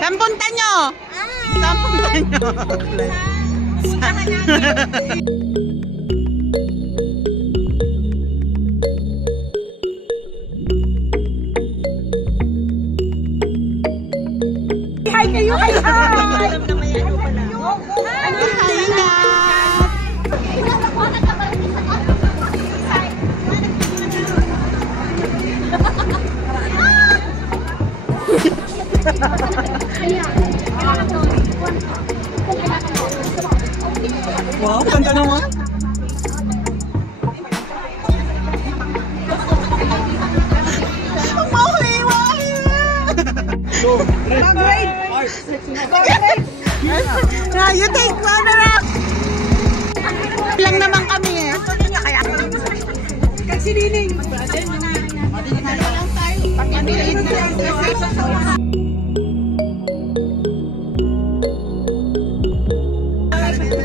Saan punta nyo? Saan punta nyo? Saan? Hi kayo! Hi! Wow, ganda naman. You take one rock. Lang naman kami eh. Kaya kasi dining.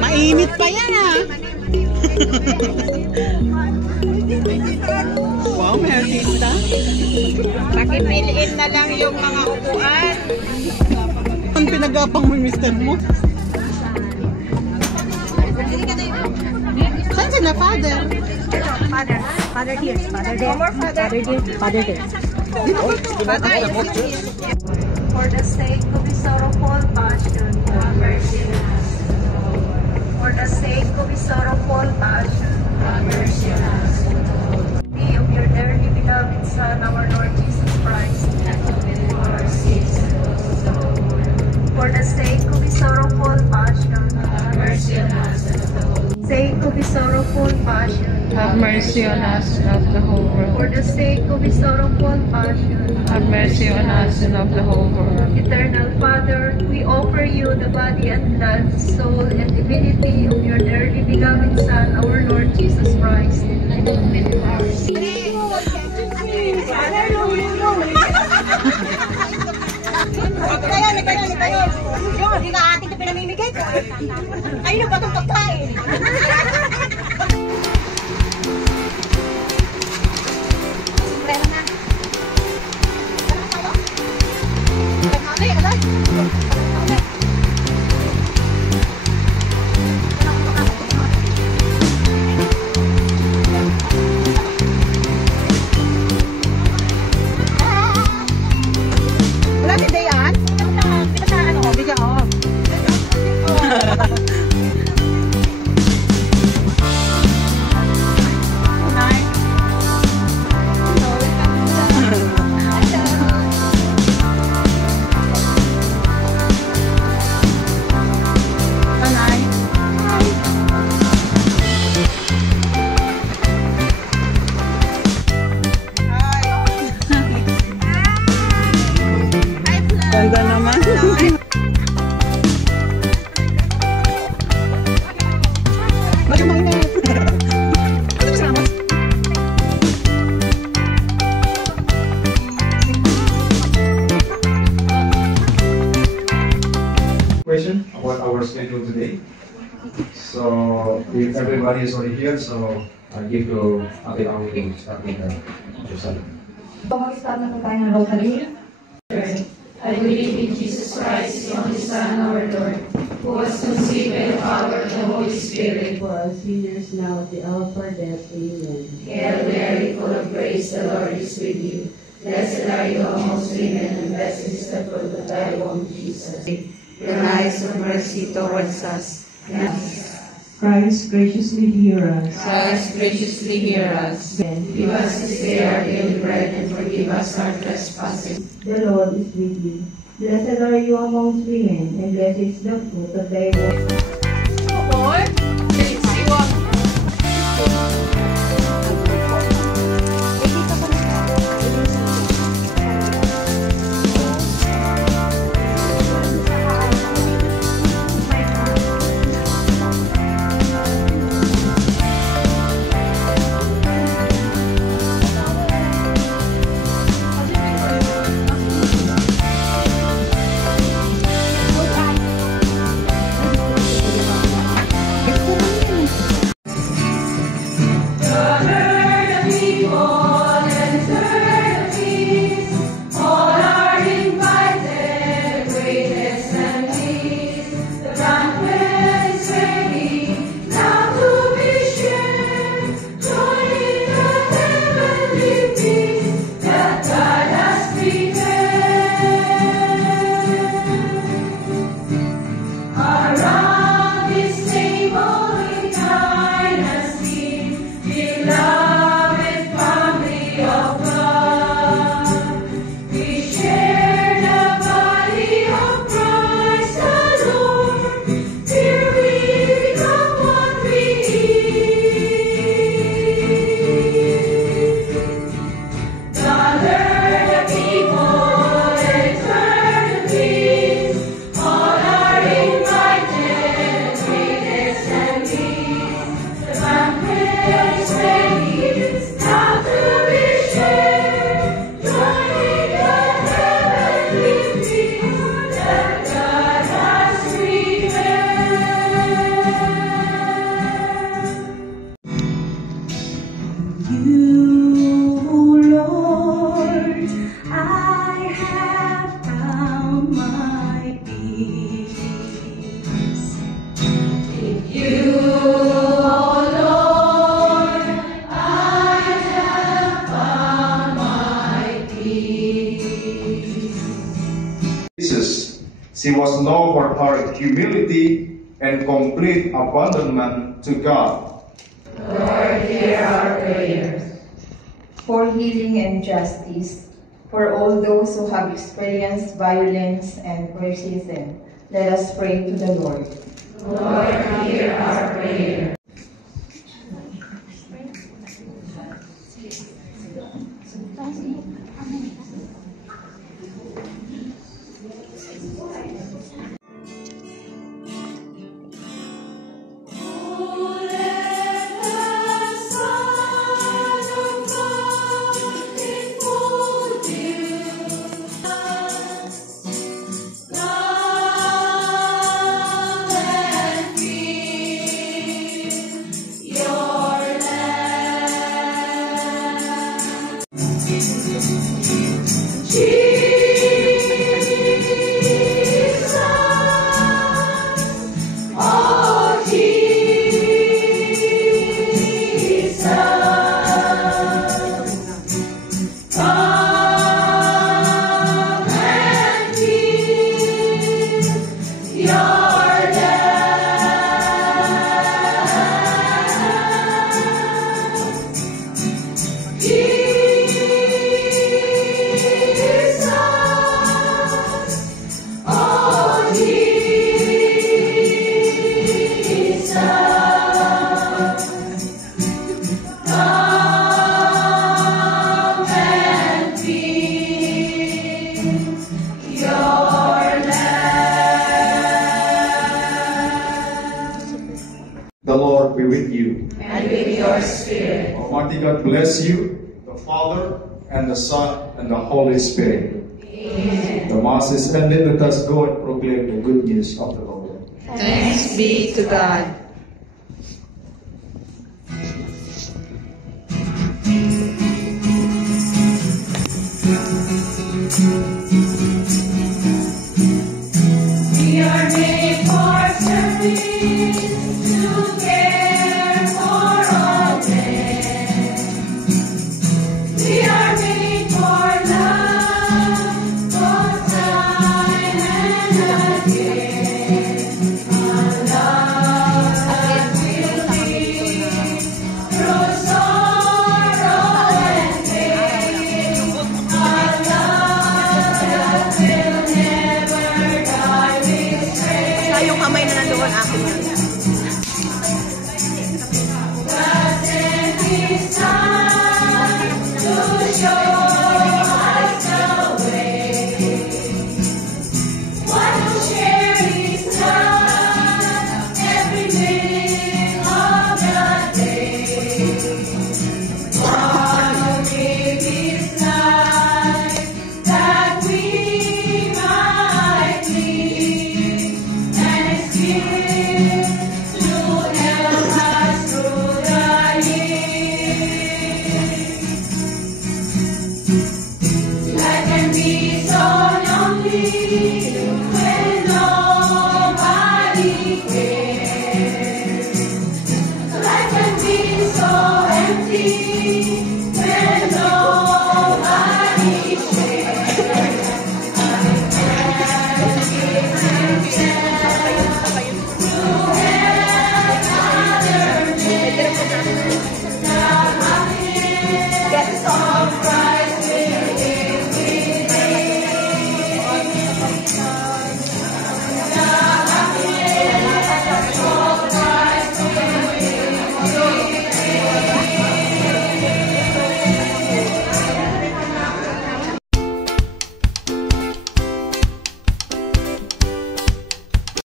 Mainit pa yan ah. Wow, may artista. Pakipiliin na lang yung mga upuan. Ang pinagapang mo, mister mo. Saan sila, father? Father here. Father there. Father there. Father there. For the sake of His sorrowful passion, have mercy on us. For the sake of His sorrowful passion, have mercy on us. Of your dearly beloved Son, our Lord Jesus Christ, and of our sins. For the sake of His sorrowful passion, have mercy on us. Sake of His sorrowful passion, have mercy on us and of the whole world. for the sake of His sorrowful passion, Have mercy on us and of the whole world. Eternal Father, we offer you the body and blood, soul, and divinity of your dearly beloved Son, our Lord Jesus Christ, and of our sins. Hindi ka ating ka pinamimigay ko. Ayun na ba itong pagkain? Meron na. Wala si Dayan? Kita sa ano? Bigyan ko. Ganda naman. Bakit mainit? Ano kasama? Question about our schedule today. So if everybody is already here, so I'll give you Ate Ang to start with yourself. Mag-start na po tayo ng rosary. I believe in Jesus Christ, the only Son, our Lord, who was conceived by the power of the Holy Spirit. For us sinners now at the hour of our death. Amen. Hail Mary, full of grace, the Lord is with you. Blessed are you amongst women, and blessed is the fruit of thy womb, Jesus. Your eyes of mercy towards us. Christ, graciously hear us. Christ, graciously hear us. Give us this day our daily bread, and forgive us our trespasses. The Lord is with you. Blessed are you amongst women, and blessed is the fruit of thy womb. She was known for her humility and complete abandonment to God. Lord, hear our prayers. For healing and justice, for all those who have experienced violence and racism, let us pray to the Lord. Lord, hear our prayer. The Lord be with you. And with your spirit. Almighty God bless you, the Father, and the Son, and the Holy Spirit. Amen. The Mass is ended. Let us go and proclaim the good news of the Lord. Thanks be to God. We are made for service, to care for all men. We are made for love, both time and again. A love that will lead through sorrow and pain. A love that will never die with strength. Yung kamay na nandoon akin yun. God sent His Son to show us the way. One who share His love every minute of the day. One who gave His life that we might live, and His gift to help us through the years. Life can be so lonely when nobody cares.